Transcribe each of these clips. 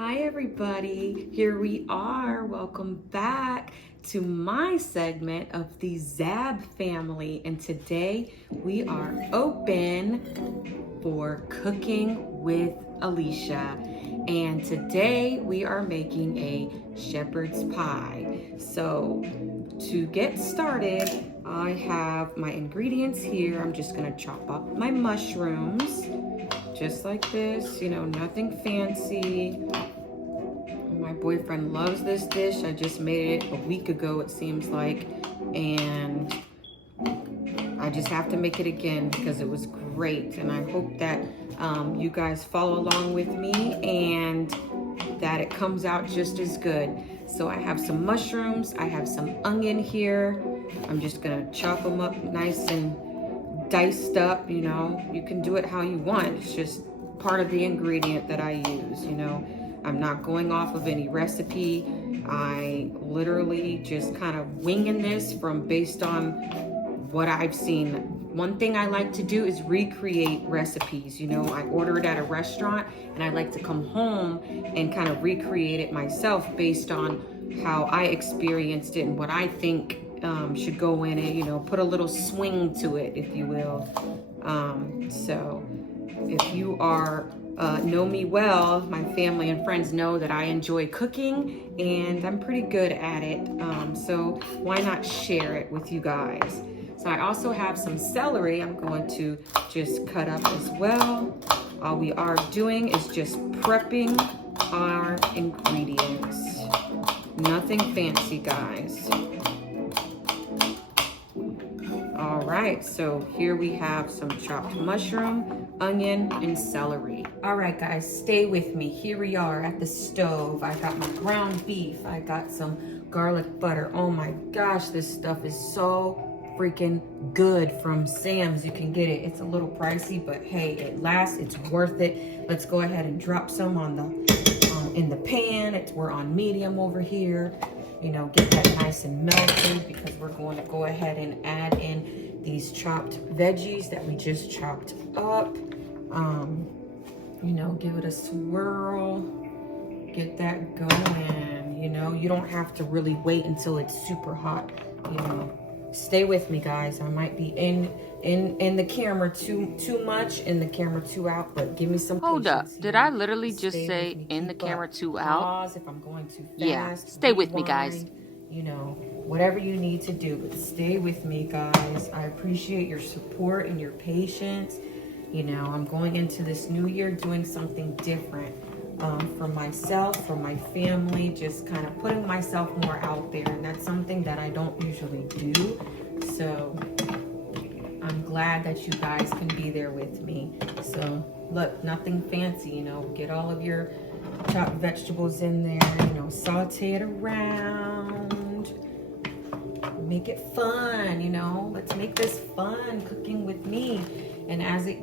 Hi everybody, here we are. Welcome back to my segment of the Zab family, and today we are open for cooking with Alicia. And today we are making a shepherd's pie. So to get started, I have my ingredients here. I'm just gonna chop up my mushrooms just like this, nothing fancy. My boyfriend loves this dish. I just made it a week ago, it seems like, and I just have to make it again because it was great. And I hope that you guys follow along with me and that it comes out just as good. So I have some mushrooms, I have some onion here. I'm just gonna chop them up nice and diced up. You can do it how you want. It's just part of the ingredient that I use. I'm not going off of any recipe. I literally just kind of winging this based on what I've seen. One thing I like to do is recreate recipes. I order it at a restaurant and I like to come home and kind of recreate it myself based on how I experienced it and what I think should go in it, put a little swing to it, if you will. So if you know me well, my family and friends know that I enjoy cooking and I'm pretty good at it. So why not share it with you guys? So I also have some celery I'm going to just cut up as well. All we are doing is just prepping our ingredients. Nothing fancy, guys. All right, so here we have some chopped mushroom, onion, and celery. All right, guys, stay with me. Here we are at the stove. I got my ground beef. I got some garlic butter. Oh my gosh, this stuff is so freaking good from Sam's. You can get it. It's a little pricey, but hey, it lasts. It's worth it. Let's go ahead and drop some on in the pan. We're on medium over here. Get that nice and melted because we're going to go ahead and add in these chopped veggies that we just chopped up. Give it a swirl. Get that going. You don't have to really wait until it's super hot. Stay with me, guys. I might be in the camera too much, in the camera too out, but give me some Hold up. patience. Did I literally just say in the camera too out? Pause if I'm going too fast. Yeah, stay with me, guys. Whatever you need to do, but stay with me, guys. I appreciate your support and your patience. I'm going into this new year doing something different for myself, for my family, just kind of putting myself more out there, and that's something that I don't usually do. So I'm glad that you guys can be there with me. So look, nothing fancy, get all of your chopped vegetables in there, saute it around, make it fun, let's make this fun cooking with me. And as it,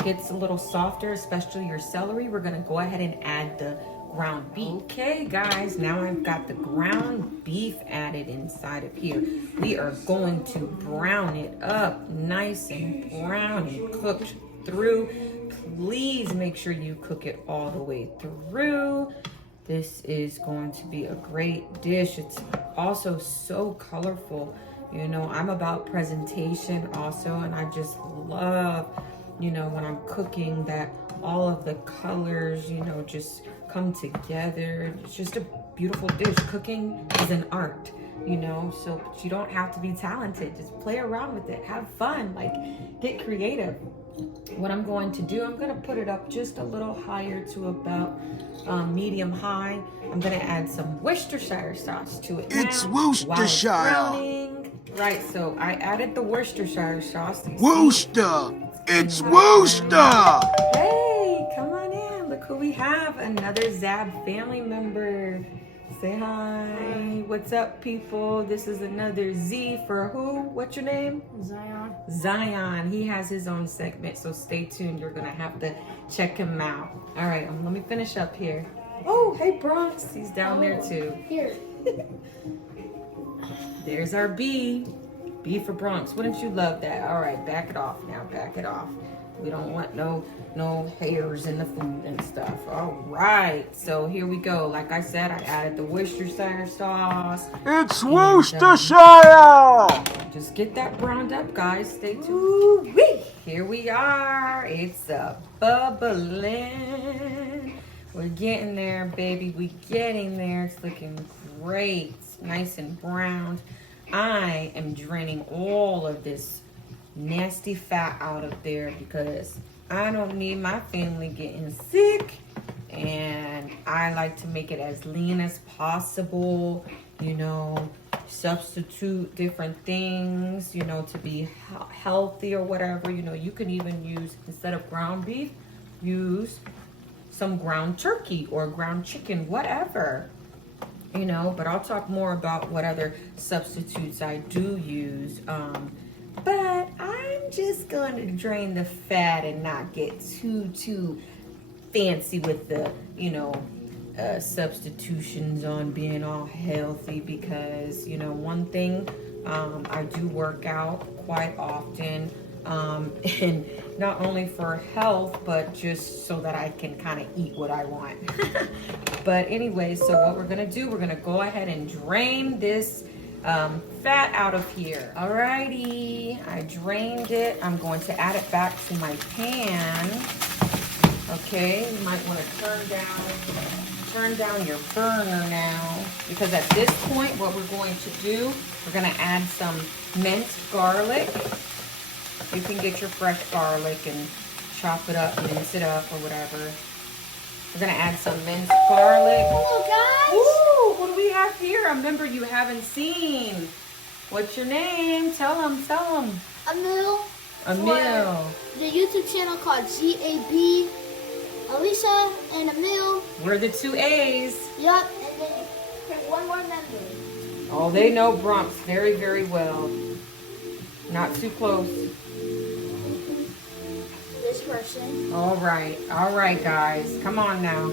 gets a little softer, especially your celery, we're gonna go ahead and add the ground beef. Okay, guys, now I've got the ground beef added inside of here. We are going to brown it up nice and brown and cooked through. Please make sure you cook it all the way through. This is going to be a great dish. It's also so colorful. I'm about presentation also, and I just love, when I'm cooking, that all of the colors, just come together. It's just a beautiful dish. Cooking is an art, so but you don't have to be talented. Just play around with it. Have fun. Get creative. What I'm going to do, I'm going to put it up just a little higher to about medium high. I'm going to add some Worcestershire sauce to it. It's Worcestershire. Right, so I added the Worcestershire sauce. Worcester! It's Worcester! Hey, come on in. Look who we have. Another Zab family member. Say hi. What's up, people? This is another Z for who? What's your name? Zion. Zion. He has his own segment, so stay tuned. You're going to have to check him out. All right, let me finish up here. Oh, hey, Bronx. He's down there, too. Here. There's our B. B for Bronx. Wouldn't you love that? All right, back it off now. Back it off. We don't want no hairs in the food and stuff. All right, so here we go. Like I said, I added the Worcestershire sauce. It's And, Worcestershire! just get that browned up, guys. Stay tuned. Woo-wee. Here we are. It's a bubbling. We're getting there, baby. We're getting there. It's looking great. Nice and browned. I am draining all of this nasty fat out of there because I don't need my family getting sick, and I like to make it as lean as possible, you know, substitute different things, you know, to be healthy or whatever. You know, you can even use, instead of ground beef, use some ground turkey or ground chicken, whatever, you know. But I'll talk more about what other substitutes I do use. But I'm just going to drain the fat and not get too fancy with the, you know, substitutions on being all healthy, because, you know, one thing, I do work out quite often, and not only for health, but just so that I can kind of eat what I want. But anyway, so what we're going to do, we're going to go ahead and drain this fat out of here. Alrighty, I drained it. I'm going to add it back to my pan. Okay, you might want to turn down your burner now, because at this point, what we're going to do, we're going to add some minced garlic. You can get your fresh garlic and chop it up, mince it up, or whatever. We're gonna add some minced garlic. Hello, guys. Ooh, what do we have here? A member you haven't seen. What's your name? Tell them. Emil. Emil. The YouTube channel called GAB. Alicia and Emil. We're the 2 A's. Yup. And then pick one more member. Oh, they know Bronx very, very well. Not too close. This person. All right, guys. Come on now.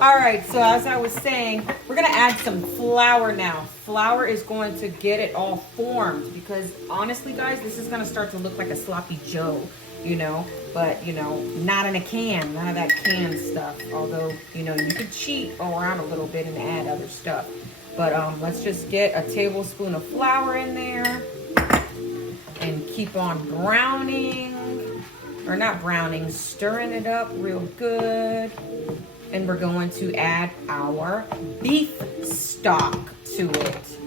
All right, so as I was saying, we're gonna add some flour now. Flour is going to get it all formed, because honestly, guys, this is gonna start to look like a sloppy Joe, you know, but, you know, not in a can, none of that canned stuff. Although, you know, you could cheat around a little bit and add other stuff. But let's just get a tablespoon of flour in there and keep on browning, or not browning, stirring it up real good. And we're going to add our beef stock to it.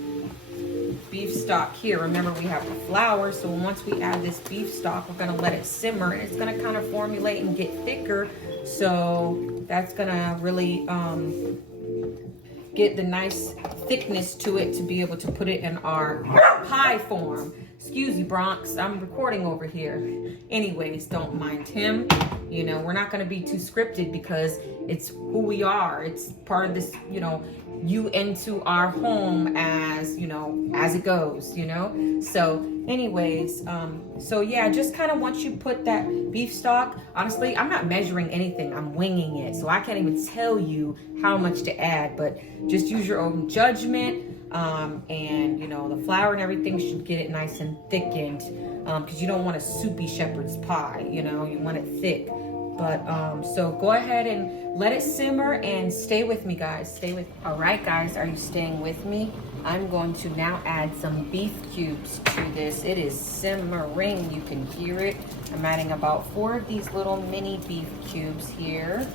Beef stock here. Remember, we have the flour, so once we add this beef stock, we're gonna let it simmer, and it's gonna kind of formulate and get thicker. So that's gonna really get the nice thickness to it to be able to put it in our pie form. Excuse me, Bronx, I'm recording over here. Anyways, don't mind him. You know, we're not going to be too scripted, because it's who we are. It's part of this, you know, you into our home as, you know, as it goes, you know. So anyways, so yeah, just kind of once you put that beef stock, honestly, I'm not measuring anything, I'm winging it, so I can't even tell you how much to add, but just use your own judgment. And you know, the flour and everything should get it nice and thickened, because you don't want a soupy shepherd's pie, you know, you want it thick. But so go ahead and let it simmer and stay with me, guys. Stay with me. All right, guys, are you staying with me? I'm going to now add some beef cubes to this. It is simmering, you can hear it. I'm adding about 4 of these little mini beef cubes here.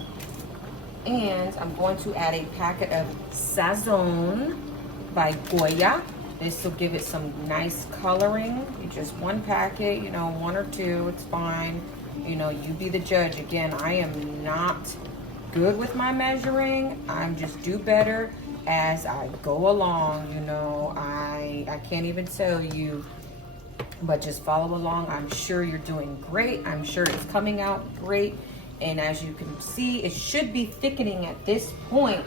And I'm going to add a packet of Sazon by Goya. This will give it some nice coloring. Just 1 packet, you know, 1 or 2, it's fine. You know, you be the judge. Again, I am not good with my measuring. I'm just do better as I go along, you know. I can't even tell you, but just follow along. I'm sure you're doing great. I'm sure it's coming out great. And as you can see, it should be thickening at this point.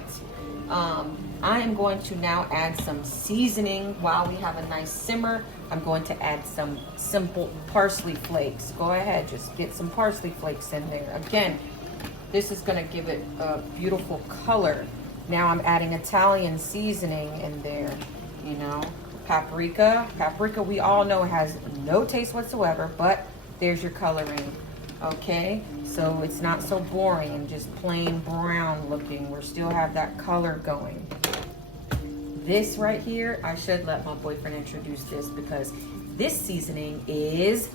I am going to now add some seasoning while we have a nice simmer. I'm going to add some simple parsley flakes. Go ahead, just get some parsley flakes in there. Again, this is gonna give it a beautiful color. Now I'm adding Italian seasoning in there, you know. Paprika we all know has no taste whatsoever, but there's your coloring. Okay, so it's not so boring and just plain brown looking. We still have that color going. This right here, I should let my boyfriend introduce this because this seasoning is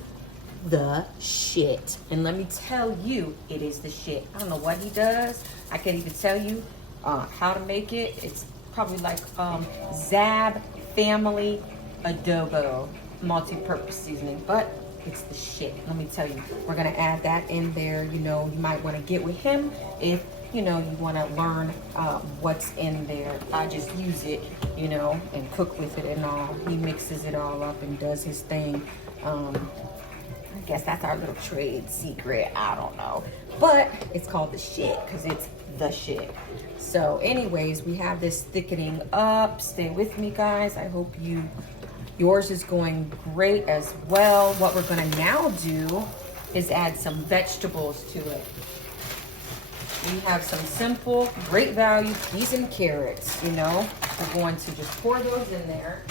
the shit. And let me tell you, it is the shit. I don't know what he does. I can't even tell you how to make it. It's probably like Zab family adobo multi-purpose seasoning, but it's the shit. Let me tell you, we're gonna add that in there. You know, you might want to get with him if you know you want to learn what's in there. I just use it, you know, and cook with it and all. He mixes it all up and does his thing. I guess that's our little trade secret. I don't know, but it's called the shit because it's the shit. So anyways, we have this thickening up. Stay with me, guys. I hope yours is going great as well. What we're gonna now do is add some vegetables to it. We have some simple, great value peas and carrots, you know. We're going to just pour those in there.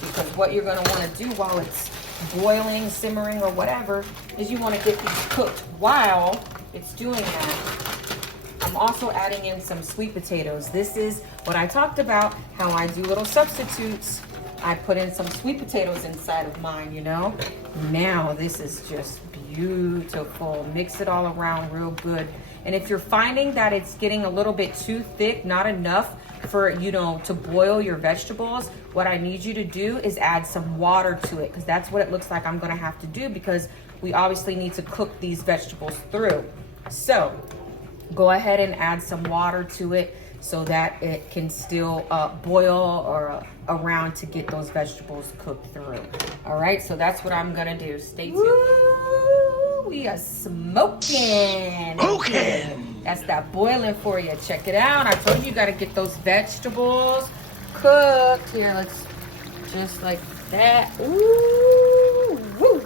Because what you're gonna wanna do while it's boiling, simmering, or whatever, is you wanna get these cooked while it's doing that. I'm also adding in some sweet potatoes. This is what I talked about, how I do little substitutes. I put in some sweet potatoes inside of mine, you know. Now this is just beautiful. Mix it all around real good. And if you're finding that it's getting a little bit too thick, not enough for, you know, to boil your vegetables, what I need you to do is add some water to it, because that's what it looks like I'm gonna have to do, because we obviously need to cook these vegetables through. So go ahead and add some water to it so that it can still boil or around to get those vegetables cooked through. All right, so that's what I'm gonna do. Stay tuned. Woo, we are smoking. Okay. That's that boiling for you. Check it out. I told you gotta get those vegetables cooked. Here, let's just like that. Ooh, woo.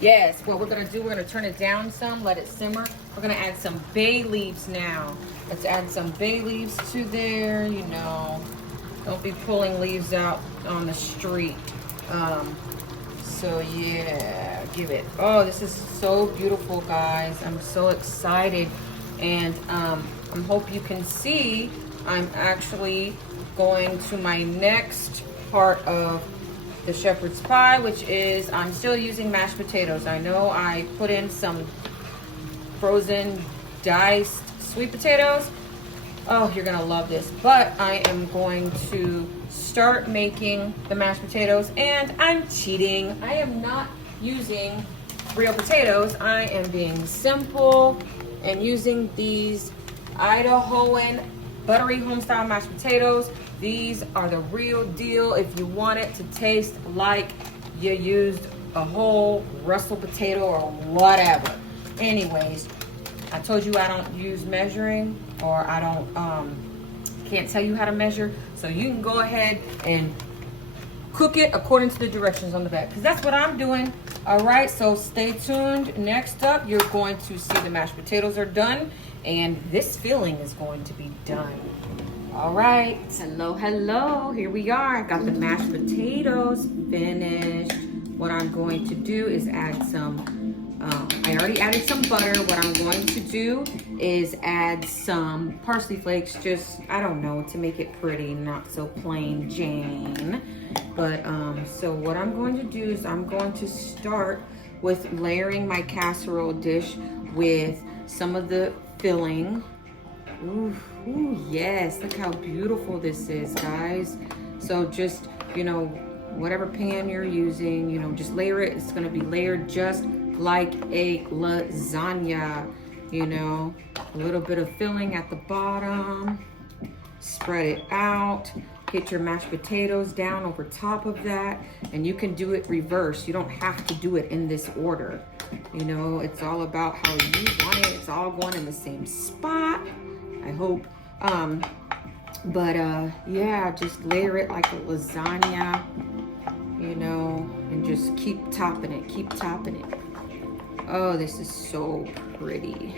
Yes, what we're gonna do, we're gonna turn it down some, let it simmer. We're gonna add some bay leaves now. Let's add some bay leaves to there, you know. Don't be pulling leaves out on the street. So yeah, give it. Oh, this is so beautiful, guys. I'm so excited. And I hope you can see, I'm actually going to my next part of the shepherd's pie, which is I'm still using mashed potatoes. I know I put in some frozen diced sweet potatoes. Oh, you're gonna love this. But I am going to start making the mashed potatoes, and I'm cheating. I am not using real potatoes. I am being simple and using these Idahoan buttery homestyle mashed potatoes. These are the real deal if you want it to taste like you used a whole Russell potato or whatever. Anyways, I told you I don't use measuring, or I don't can't tell you how to measure, so you can go ahead and cook it according to the directions on the back, because that's what I'm doing. All right, so stay tuned. Next up, you're going to see the mashed potatoes are done, and this filling is going to be done. All right, hello, here we are. I got the mashed potatoes finished. What I'm going to do is add some, I already added some butter. What I'm going to do is add some parsley flakes, just, I don't know, to make it pretty, not so plain Jane. But, so what I'm going to do is I'm going to start with layering my casserole dish with some of the filling. Ooh, ooh, yes, look how beautiful this is, guys. So just, you know, whatever pan you're using, you know, just layer it. It's gonna be layered just like a lasagna, you know. A little bit of filling at the bottom. Spread it out. Get your mashed potatoes down over top of that. And you can do it reverse. You don't have to do it in this order. You know, it's all about how you want it. It's all going in the same spot, I hope. Yeah, just layer it like a lasagna, you know, and just keep topping it, keep topping it. Oh, this is so pretty.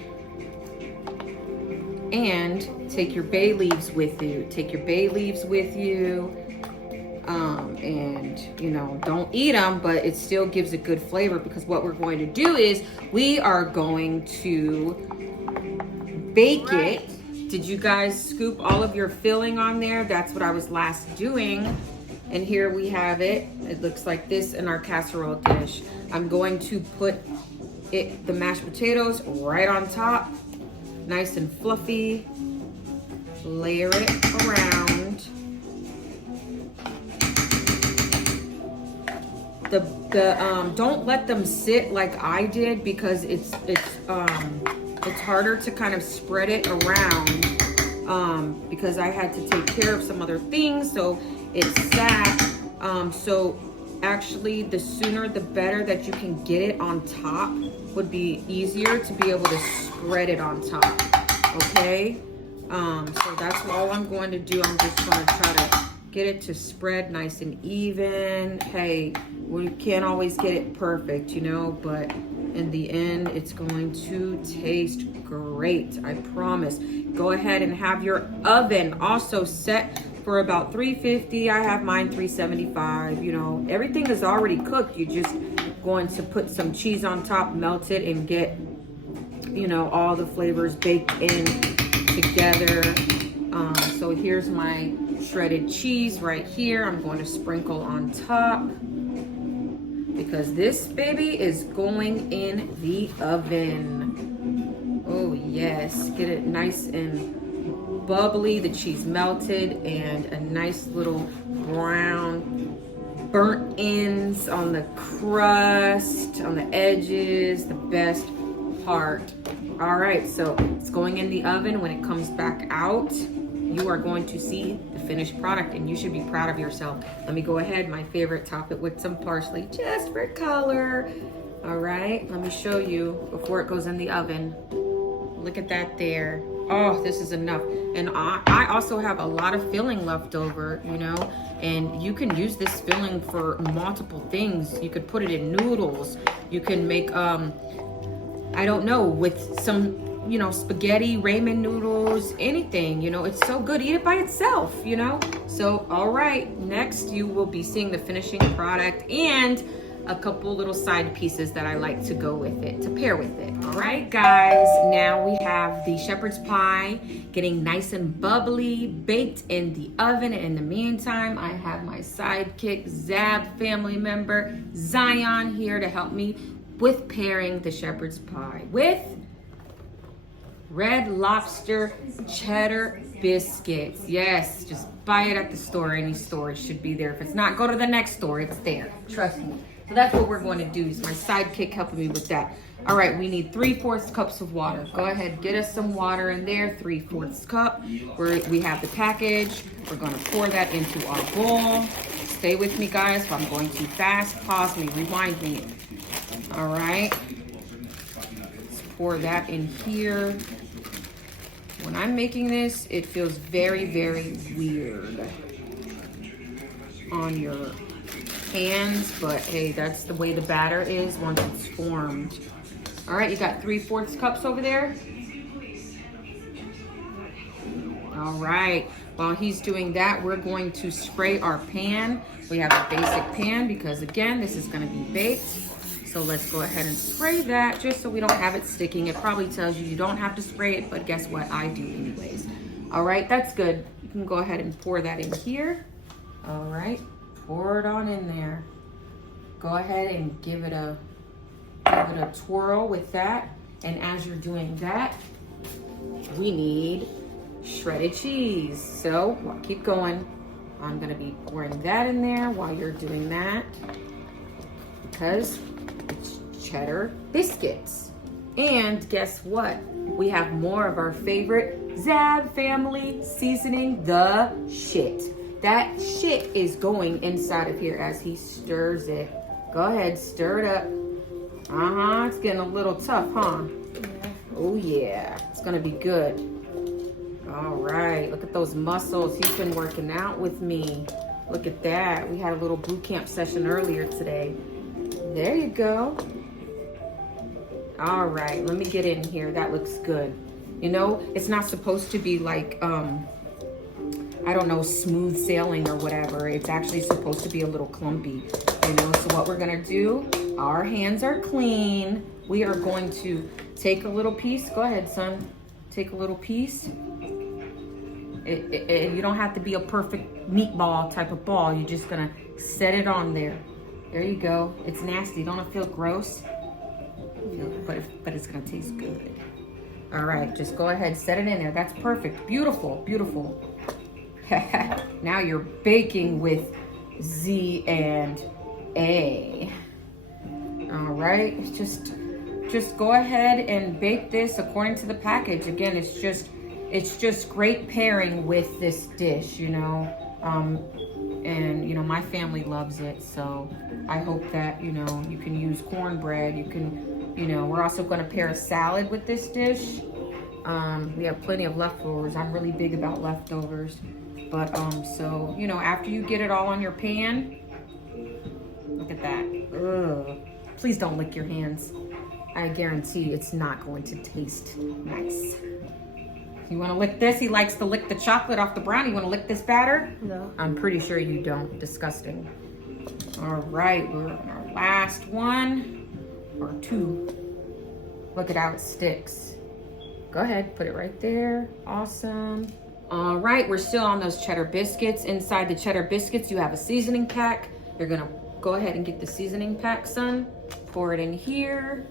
And take your bay leaves with you. Take your bay leaves with you. And you know, don't eat them, but it still gives a good flavor, because what we're going to do is we are going to bake it. Did you guys scoop all of your filling on there? That's what I was last doing. And here we have it. It looks like this in our casserole dish. I'm going to put the mashed potatoes right on top, nice and fluffy. Layer it around. Don't let them sit like I did, because it's harder to kind of spread it around, because I had to take care of some other things, so it sat. So actually, the sooner the better that you can get it on top would be easier to be able to spread it on top. Okay, so that's all I'm going to do. I'm just going to try to get it to spread nice and even. Hey, we can't always get it perfect, you know, but in the end, it's going to taste great, I promise. Go ahead and have your oven also set for about 350. I have mine 375. You know, everything is already cooked. You're just going to put some cheese on top, melt it, and get, you know, all the flavors baked in together. So here's my shredded cheese right here. I'm going to sprinkle on top, because this baby is going in the oven. Oh yes, get it nice and bubbly, the cheese melted, and a nice little brown burnt ends on the crust, on the edges, the best part. All right, so it's going in the oven. When it comes back out, you are going to see the finished product, and you should be proud of yourself. Let me go ahead, my favorite, top it with some parsley just for color. All right, let me show you before it goes in the oven. Look at that there. Oh, this is enough. And I also have a lot of filling left over, you know, and you can use this filling for multiple things. You could put it in noodles. You can make, I don't know, with some, you know, spaghetti, ramen noodles, anything, you know, it's so good. Eat it by itself, you know? So, all right, next you will be seeing the finishing product and a couple little side pieces that I like to go with it, to pair with it. All right, guys, now we have the shepherd's pie getting nice and bubbly, baked in the oven. And in the meantime, I have my sidekick, Zab family member, Zion, here to help me with pairing the shepherd's pie with Red Lobster cheddar biscuits. Yes, just buy it at the store. Any store, it should be there. If it's not, go to the next store. It's there. Trust me. So that's what we're going to do. Is my sidekick helping me with that. All right, we need 3/4 cups of water. Go ahead, get us some water in there. 3/4 cup. We have the package. We're going to pour that into our bowl. Stay with me, guys. If I'm going too fast, pause me, rewind me. All right. Let's pour that in here. When I'm making this, it feels very, very weird on your hands, but hey, that's the way the batter is once it's formed. All right, you got 3/4 cups over there? All right, while he's doing that, we're going to spray our pan. We have a basic pan because again, this is gonna be baked. So let's go ahead and spray that just so we don't have it sticking. It probably tells you don't have to spray it, but guess what? I do anyways. All right, that's good. You can go ahead and pour that in here. All right, pour it on in there. Go ahead and give it a twirl with that. And as you're doing that, we need shredded cheese. So keep going. I'm gonna be pouring that in there while you're doing that, because it's cheddar biscuits. And guess what? We have more of our favorite Zab family seasoning, the shit. That shit is going inside of here as he stirs it. Go ahead, stir it up. It's getting a little tough, huh? Yeah. Oh yeah, it's gonna be good. All right, look at those muscles. He's been working out with me. Look at that. We had a little boot camp session earlier today. There you go. All right, let me get in here. That looks good. You know, it's not supposed to be like I don't know, smooth sailing or whatever. It's actually supposed to be a little clumpy, you know? So what we're gonna do, our hands are clean. We are going to take a little piece. Go ahead, son. Take a little piece. You don't have to be a perfect meatball type of ball. You're just gonna set it on there. There you go. It's nasty. Don't it feel gross? But it's gonna taste good. All right, just go ahead, set it in there. That's perfect. Beautiful, beautiful. Now you're baking with Z and A. All right, just go ahead and bake this according to the package. Again, it's just great pairing with this dish, you know. And you know, my family loves it, so I hope that, you know, you can use cornbread. You can, you know, we're also going to pair a salad with this dish. We have plenty of leftovers. I'm really big about leftovers. But so, you know, after you get it all on your pan, look at that. Ugh. Please don't lick your hands. I guarantee it's not going to taste nice. You want to lick this? He likes to lick the chocolate off the brownie. You want to lick this batter? No. I'm pretty sure you don't. Disgusting. All right, we're on our last one or two. Look at how it sticks. Go ahead, put it right there. Awesome. All right, we're still on those cheddar biscuits. Inside the cheddar biscuits, you have a seasoning pack. You're gonna go ahead and get the seasoning pack, son. Pour it in here.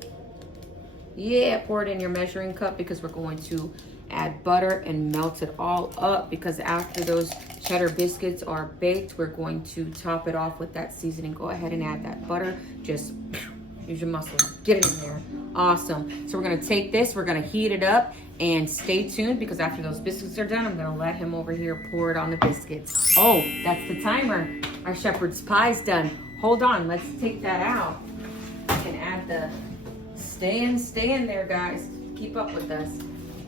Yeah, pour it in your measuring cup because we're going to add butter and melt it all up, because after those cheddar biscuits are baked, we're going to top it off with that seasoning. Go ahead and add that butter. Just use your muscles. Get it in there. Awesome. So we're going to take this, we're going to heat it up, and stay tuned because after those biscuits are done, I'm going to let him over here pour it on the biscuits. Oh, that's the timer. Our shepherd's pie's done. Hold on. Let's take that out. I can add the stay in there, guys. Keep up with us.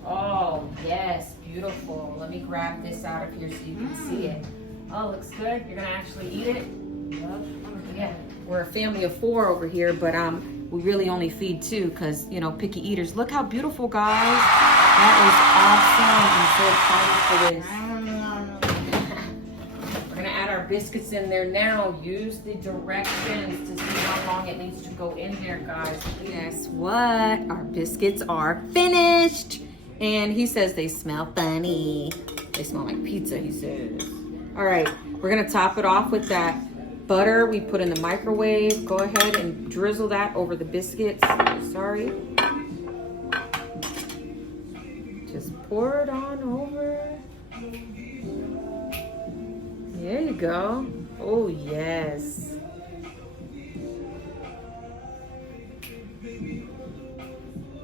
Oh, yes, beautiful. Let me grab this out of here so you can see it. Oh, looks good. You're gonna actually eat it? Yeah, we're a family of 4 over here, but we really only feed 2 because, you know, picky eaters. Look how beautiful, guys. That is awesome. I'm so excited for this. We're gonna add our biscuits in there now. Use the directions to see how long it needs to go in there, guys. Guess what? Our biscuits are finished. And he says they smell funny. They smell like pizza, he says. All right, we're gonna top it off with that butter we put in the microwave. Go ahead and drizzle that over the biscuits. Sorry. Just pour it on over. There you go. Oh, yes.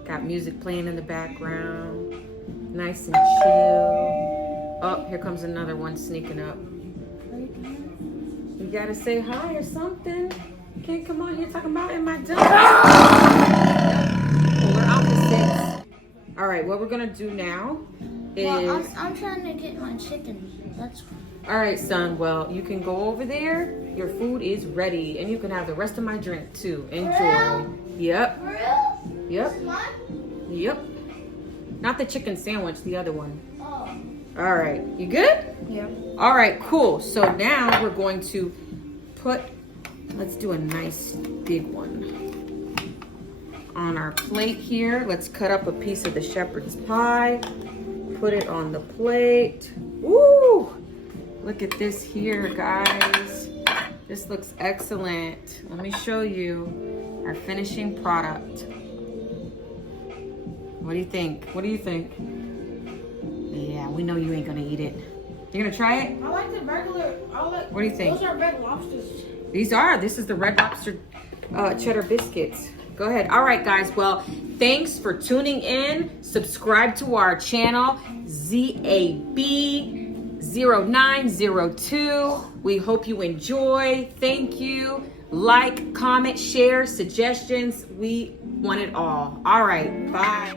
Got music playing in the background. Nice and chill. Oh, here comes another one sneaking up. You gotta say hi or something. You can't come on here talking about in my dump. Well, we're opposites. All right, what we're gonna do now is... Well, I'm trying to get my chicken. That's... All right, son. Well, you can go over there. Your food is ready. And you can have the rest of my drink, too. Enjoy. Real? Yep. For real? Yep. This is mine? Yep. Not the chicken sandwich, the other one. Oh. All right. You good? Yeah. All right, cool. So now we're going to let's do a nice big one. On our plate here, let's cut up a piece of the shepherd's pie. Put it on the plate. Woo! Look at this here, guys. This looks excellent. Let me show you our finishing product. What do you think? What do you think? Yeah, we know you ain't gonna eat it. You gonna try it? I like the regular. What do you think? Those are red lobsters. This is the Red Lobster cheddar biscuits. Go ahead. All right, guys. Well, thanks for tuning in. Subscribe to our channel, ZAB0902. We hope you enjoy. Thank you. Like, comment, share, suggestions. We want it all. All right. Bye.